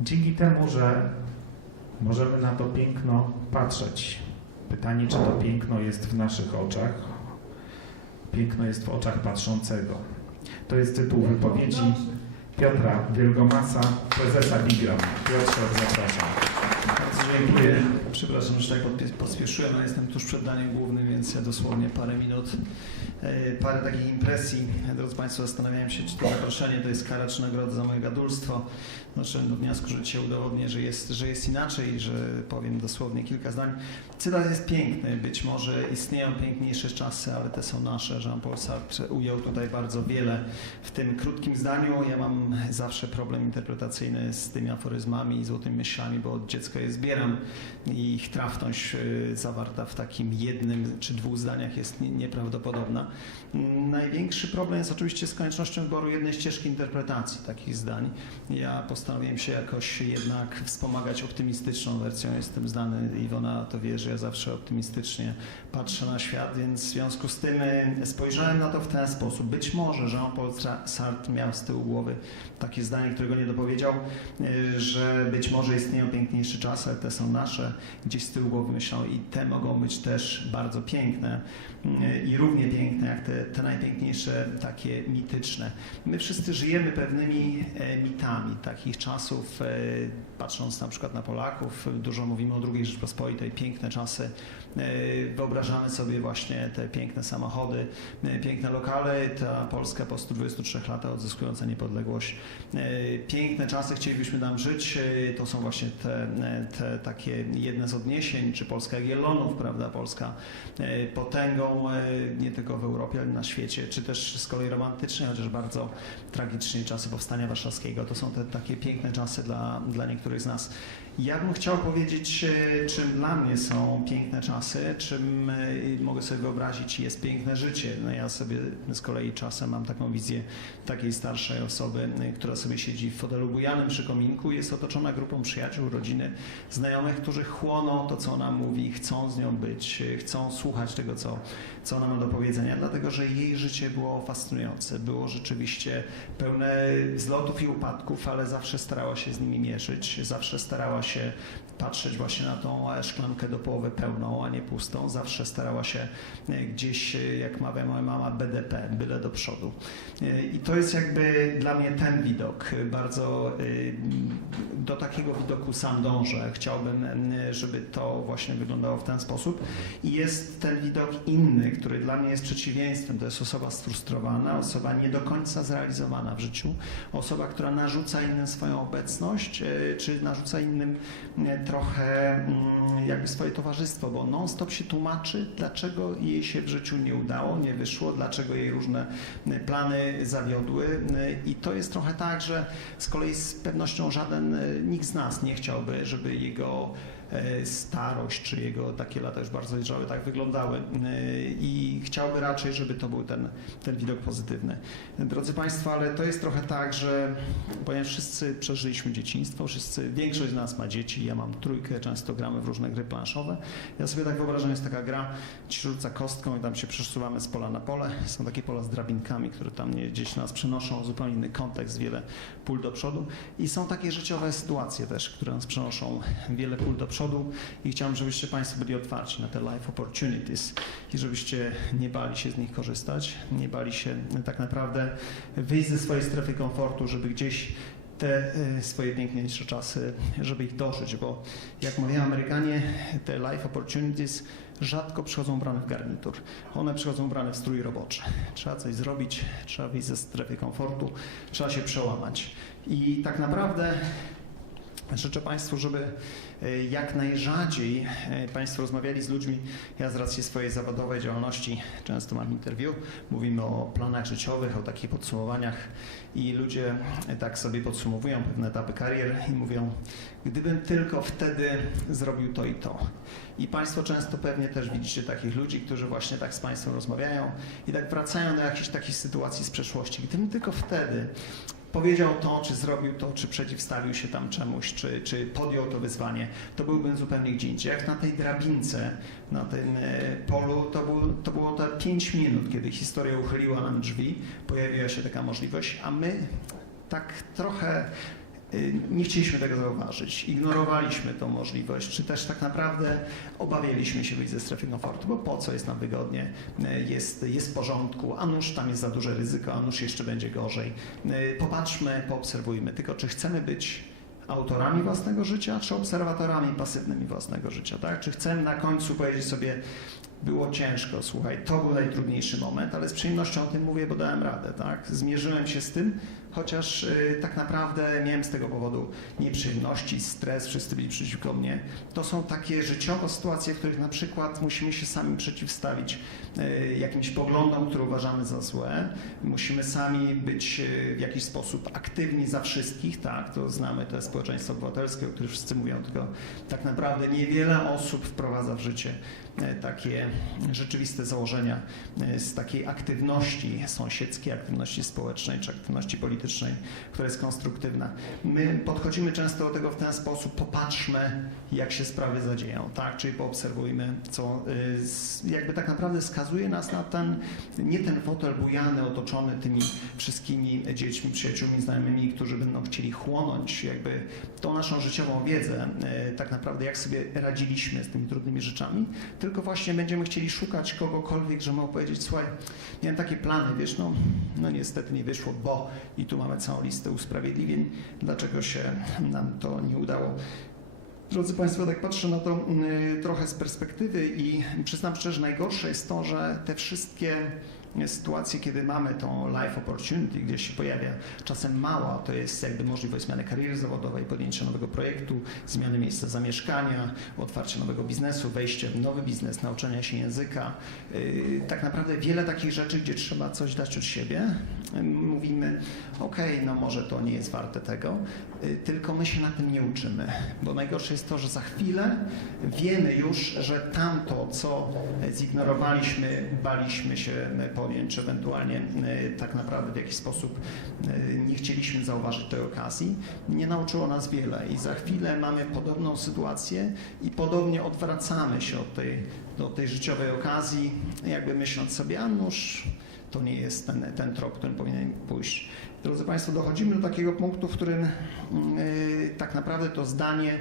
Dzięki temu, że możemy na to piękno patrzeć. Pytanie, czy to piękno jest w naszych oczach? Piękno jest w oczach patrzącego. To jest tytuł wypowiedzi Piotra Wielgomasa, prezesa Bigram. Piotrze, zapraszam. Bardzo dziękuję. Przepraszam, że tak pospieszyłem, ale jestem tuż przed daniem głównym, więc ja dosłownie parę minut, e, parę takich impresji. Drodzy Państwo, zastanawiałem się, czy to zaproszenie to jest kara czy nagroda za moje gadulstwo. Doszedłem do wniosku, że dzisiaj udowodnię, że jest, że jest inaczej, że powiem dosłownie kilka zdań. Cytat jest piękny. Być może istnieją piękniejsze czasy, ale te są nasze. Jean-Paul Sartre ujął tutaj bardzo wiele w tym krótkim zdaniu. Ja mam zawsze problem interpretacyjny z tymi aforyzmami i złotymi myślami, bo od dziecka je zbieram i ich trafność y, zawarta w takim jednym czy dwóch zdaniach jest nie- nieprawdopodobna. Największy problem jest oczywiście z koniecznością wyboru jednej ścieżki interpretacji takich zdań. Ja postanowiłem się jakoś jednak wspomagać optymistyczną wersją. Jestem znany, Iwona to wie, że ja zawsze optymistycznie patrzę na świat, więc w związku z tym y, spojrzałem na to w ten sposób. Być może Jean-Paul Sartre miał z tyłu głowy takie zdanie, którego nie dopowiedział, y, że być może istnieją piękniejsze czasy, ale te są nasze. Gdzieś z tyłu głowy myślał i te mogą być też bardzo piękne y, i równie piękne jak te, te najpiękniejsze, takie mityczne. My wszyscy żyjemy pewnymi e, mitami takich czasów, e, patrząc na przykład na Polaków, dużo mówimy o II Rzeczpospolitej, piękne czasy, e, wyobrażamy sobie właśnie te piękne samochody, e, piękne lokale, ta Polska po 123 latach odzyskująca niepodległość. Piękne czasy chcielibyśmy tam żyć, to są właśnie te, te takie jedne z odniesień, czy Polska Jagiellonów, prawda, Polska potęgą nie tylko w Europie, ale na świecie, czy też z kolei romantycznej, chociaż bardzo tragicznie czasy Powstania Warszawskiego. To są te takie piękne czasy dla, dla niektórych z nas. Ja bym chciał powiedzieć, e, czym dla mnie są piękne czasy, czym e, mogę sobie wyobrazić jest piękne życie. No ja sobie z kolei czasem mam taką wizję takiej starszej osoby, e, która sobie siedzi w fotelu bujanym przy kominku, jest otoczona grupą przyjaciół, rodziny, znajomych, którzy chłoną to, co ona mówi, chcą z nią być, chcą słuchać tego, co, co ona ma do powiedzenia, dlatego że jej życie było fascynujące, było rzeczywiście pełne zlotów i upadków, ale zawsze starała się z nimi mierzyć, zawsze starała się patrzeć właśnie na tą szklankę do połowy pełną, a nie pustą, zawsze starała się e, gdzieś, e, jak mawia moja mama, BDP, byle do przodu. E, I to jest jakby dla mnie ten widok, bardzo do takiego widoku sam dążę. Chciałbym, żeby to właśnie wyglądało w ten sposób. I jest ten widok inny, który dla mnie jest przeciwieństwem. To jest osoba sfrustrowana, osoba nie do końca zrealizowana w życiu, osoba, która narzuca innym swoją obecność, e, czy narzuca innym e, trochę mm, jakby swoje towarzystwo, bo non-stop się tłumaczy, dlaczego jej się w życiu nie udało, nie wyszło, dlaczego jej różne e, plany zawiodły. I to jest trochę tak, że z kolei z pewnością żaden, nikt z nas nie chciałby, żeby jego starość, czy jego takie lata już bardzo dojrzałe tak wyglądały. E, I chciałby raczej, żeby to był ten, ten widok pozytywny. Drodzy Państwo, ale to jest trochę tak, że ponieważ wszyscy przeżyliśmy dzieciństwo, wszyscy, większość z nas ma dzieci, ja mam trójkę, często gramy w różne gry planszowe. Ja sobie tak wyobrażam, jest taka gra, ci rzuca kostką i tam się przesuwamy z pola na pole. Są takie pola z drabinkami, które tam gdzieś nas przenoszą, zupełnie inny kontekst, wiele pól do przodu. I są takie życiowe sytuacje też, które nas przenoszą wiele pól do przodu i chciałbym, żebyście Państwo byli otwarci na te life opportunities i żebyście nie bali się z nich korzystać, nie bali się tak naprawdę wyjść ze swojej strefy komfortu, żeby gdzieś te y, swoje piękniejsze czasy, żeby ich dożyć, bo jak mówią Amerykanie, te life opportunities rzadko przychodzą ubrane w garnitur. One przychodzą ubrane w strój roboczy. Trzeba coś zrobić, trzeba wyjść ze strefy komfortu, trzeba się przełamać. I tak naprawdę życzę Państwu, żeby e, jak najrzadziej e, Państwo rozmawiali z ludźmi. Ja z racji swojej zawodowej działalności często mam interwiu, mówimy o planach życiowych, o takich podsumowaniach i ludzie e, tak sobie podsumowują pewne etapy karier i mówią, gdybym tylko wtedy zrobił to i to. I Państwo często pewnie też widzicie takich ludzi, którzy właśnie tak z Państwem rozmawiają i tak wracają do jakichś takich sytuacji z przeszłości. Gdybym tylko wtedy powiedział to, czy zrobił to, czy przeciwstawił się tam czemuś, czy, czy podjął to wyzwanie, to byłbym zupełnie gdzie indziej. Jak na tej drabince, na tym e, polu, to, był, to było te 5 minut, kiedy historia uchyliła nam drzwi, pojawiła się taka możliwość, a my tak trochę nie chcieliśmy tego zauważyć, ignorowaliśmy tą możliwość, czy też tak naprawdę obawialiśmy się wyjść ze strefy komfortu, bo po co jest nam wygodnie, y, jest, jest w porządku, a nuż tam jest za duże ryzyko, a nuż jeszcze będzie gorzej. Y, Popatrzmy, poobserwujmy, tylko czy chcemy być autorami własnego życia, czy obserwatorami pasywnymi własnego życia, tak? Czy chcemy na końcu powiedzieć sobie, było ciężko, słuchaj, to był najtrudniejszy moment, ale z przyjemnością o tym mówię, bo dałem radę, tak? Zmierzyłem się z tym, chociaż y, tak naprawdę miałem z tego powodu nieprzyjemności, stres, wszyscy byli przeciwko mnie. To są takie życiowe sytuacje, w których na przykład musimy się sami przeciwstawić y, jakimś poglądom, które uważamy za złe. Musimy sami być y, w jakiś sposób aktywni za wszystkich, tak? To znamy to społeczeństwo obywatelskie, o którym wszyscy mówią, tylko tak naprawdę niewiele osób wprowadza w życie takie rzeczywiste założenia z takiej aktywności sąsiedzkiej, aktywności społecznej czy aktywności politycznej, która jest konstruktywna. My podchodzimy często do tego w ten sposób, popatrzmy, jak się sprawy zadzieją, tak? Czyli poobserwujmy, co y, jakby tak naprawdę skazuje nas na ten, nie ten fotel bujany, otoczony tymi wszystkimi dziećmi, przyjaciółmi, znajomymi, którzy będą chcieli chłonąć jakby tą naszą życiową wiedzę, y, tak naprawdę jak sobie radziliśmy z tymi trudnymi rzeczami, tylko właśnie będziemy chcieli szukać kogokolwiek, że mógł powiedzieć, słuchaj, miałem takie plany, wiesz, no, no niestety nie wyszło, bo i tu mamy całą listę usprawiedliwień, dlaczego się nam to nie udało. Drodzy Państwo, tak patrzę na to y, trochę z perspektywy i przyznam szczerze, najgorsze jest to, że te wszystkie sytuacje, kiedy mamy tą life opportunity, gdzieś się pojawia czasem mała, to jest jakby możliwość zmiany kariery zawodowej, podjęcia nowego projektu, zmiany miejsca zamieszkania, otwarcia nowego biznesu, wejście w nowy biznes, nauczenia się języka. Yy, Tak naprawdę wiele takich rzeczy, gdzie trzeba coś dać od siebie. Yy, Mówimy, okej, no może to nie jest warte tego, tylko my się na tym nie uczymy, bo najgorsze jest to, że za chwilę wiemy już, że tamto, co zignorowaliśmy, baliśmy się podjąć, czy ewentualnie e, tak naprawdę w jakiś sposób e, nie chcieliśmy zauważyć tej okazji, nie nauczyło nas wiele i za chwilę mamy podobną sytuację i podobnie odwracamy się od tej, do tej życiowej okazji, jakby myśląc sobie, a nuż to nie jest ten, ten trop, którym powinien pójść. Drodzy Państwo, dochodzimy do takiego punktu, w którym yy, tak naprawdę to zdanie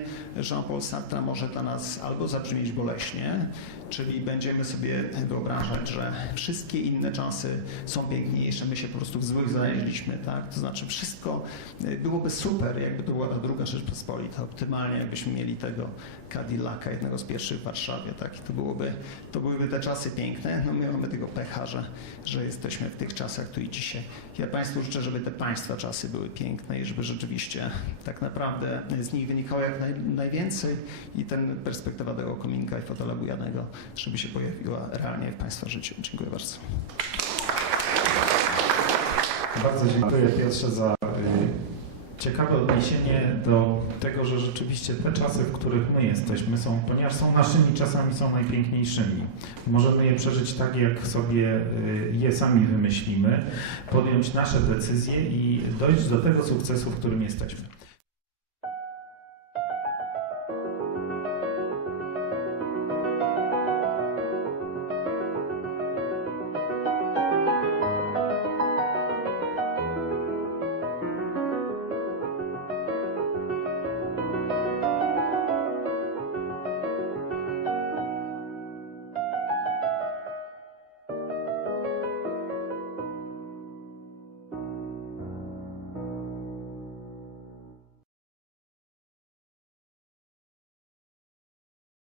Jean-Paul Sartre może dla nas albo zabrzmieć boleśnie, czyli będziemy sobie wyobrażać, że wszystkie inne czasy są piękniejsze, my się po prostu w złych znaleźliśmy, tak? To znaczy wszystko yy, byłoby super, jakby to była ta druga Rzeczpospolita, optymalnie jakbyśmy mieli tego Cadillaca, jednego z pierwszych w Warszawie, tak? I to byłoby, to byłyby te czasy piękne, no my mamy tego pecha, że, że jesteśmy w tych czasach tu i dzisiaj. Ja Państwu życzę, żeby te Państwa czasy były piękne i żeby rzeczywiście tak naprawdę z nich wynikało jak naj, najwięcej i ten perspektywa tego kominka i fotela bujanego, żeby się pojawiła realnie w Państwa życiu. Dziękuję bardzo. Bardzo dziękuję Piotrze za ciekawe odniesienie do tego, że rzeczywiście te czasy, w których my jesteśmy, są, ponieważ są naszymi czasami, są najpiękniejszymi. Możemy je przeżyć tak, jak sobie y, je sami wymyślimy, podjąć nasze decyzje i dojść do tego sukcesu, w którym jesteśmy.